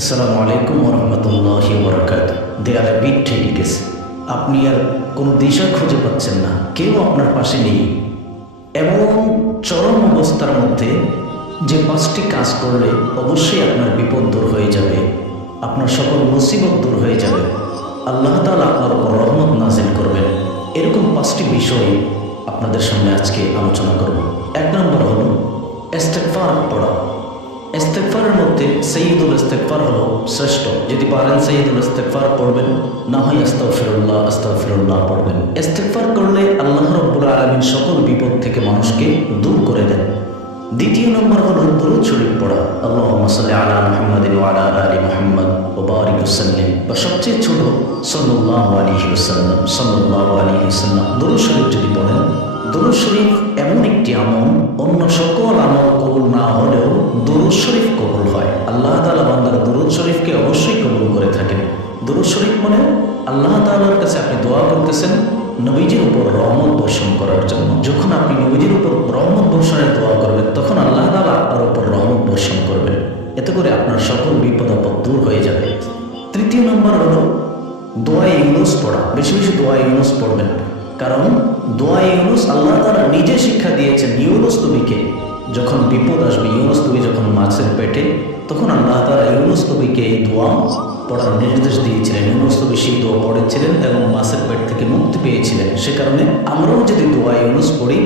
আসসালামু আলাইকুম ওরহমতুল্লাহি ওয়াবারাকাতুহু। দেয়ালে পিঠ ঠেকে গেছে, আপনি আর কোনো দিশা খুঁজে পাচ্ছেন না, কেউ আপনার পাশে নেই। এমন চরম অবস্থার মধ্যে যে পাঁচটি কাজ করলে অবশ্যই আপনার বিপদ দূর হয়ে যাবে, আপনার সকল মুসিবত দূর হয়ে যাবে, আল্লাহ তাআলা আপনার উপর রহমত নাজিল করবেন, এরকম পাঁচটি বিষয় আপনাদের সামনে আজকে আলোচনা করব। এক নম্বর হলো ইস্তেগফার পড়া। ইস্তেগফারের মধ্যে সাইয়্যিদুল ইস্তেগফার হলো শ্রেষ্ঠ। যদি পারেন সাইয়্যিদুল ইস্তেগফার পড়বেন, না হয় আস্তাগফিরুল্লাহ আস্তাগফিরুল্লাহ পড়বেন। ইস্তেগফার করলে আল্লাহ রাব্বুল আলামিন সকল বিপদ থেকে মানুষকে দূর করে দেন। দ্বিতীয় নম্বর হলো দুরূদ শরীফ পড়া। আল্লাহুম্মা সাল্লি আলা মুহাম্মাদিন ওয়া আলা আলি মুহাম্মাদ ওয়া বারিক ওয়াসাল্লিম, বা সবচেয়ে ছোট সাল্লাল্লাহু আলাইহি ওয়াসাল্লাম সাল্লাল্লাহু আলাইহি ওয়াসাল্লাম। দুরূদ শরীফ যদি পড়েন, দুরূদ শরীফ এমন একটি আমল, অন্য সকল আমল কবুল না হলেও দুরূদ শরীফ কবুল হয়। আল্লাহ তাআলা বান্দার দুরূদ শরীফকে অবশ্যই কবুল করে থাকেন। দুরূদ শরীফ মানে আল্লাহ তাআলার কাছে আপনি দোয়া করতেছেন নবীজির উপর রহমত বর্ষণ করার জন্য। যখন আপনি নবীজির উপর রহমত বর্ষণের দোয়া করবেন, তখন আল্লাহ তাআলা আপনার উপর রহমত বর্ষণ করবেন। এতে করে আপনার সকল বিপদ আপদ দূর হয়ে যাবে। তৃতীয় নম্বর হলো দোয়া ইউনুস পড়া। বেশি বেশি দোয়া ইউনুস পড়বেন, কারণ দোয়া ইউনুস আল্লাহ তাআলা নিজে শিক্ষা দিয়েছেন। ইউনুস নবীকে যখন বিপদ আসবে, ইউনুস নবী যখন মাছের পেটে, তখন আল্লাহ তাআলা ইউনুস নবীকে এই দোয়া পড়ার নির্দেশ দিয়েছিলেন। ইউনুস নবী সেই দোয়া পড়েছিলেন এবং মাছের পেট থেকে মুক্তি পেয়েছিলেন। সে কারণে আমরাও যদি দোয়া ইউনুস পড়ি,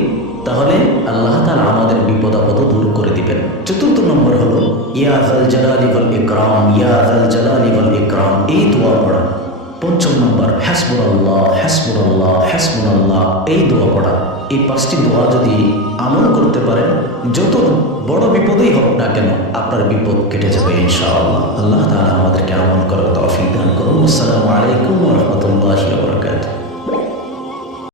তাহলে আল্লাহ তাআলা আমাদের বিপদ আপদ দূর করে দিবেন। চতুর্থ নম্বর হলো ইয়া যাল জালালি ওয়াল ইকরাম, ইয়া যাল জালালি ওয়াল ইকরাম, এই দোয়া পড়া। পঞ্চম নম্বর হাসবুনাল্লাহ হাসবুনাল্লাহ হাসবুনাল্লাহ, এই দোয়া পড়া। এই পাঁচটি দোয়া যদি আমল করতে পারেন, যত বড় বিপদেই হোক না কেন আপনার বিপদ কেটে যাবে ইনশাআল্লাহ। আল্লাহ তাআলা আমাদেরকে আমল করার তৌফিক দান করুন। আসসালামু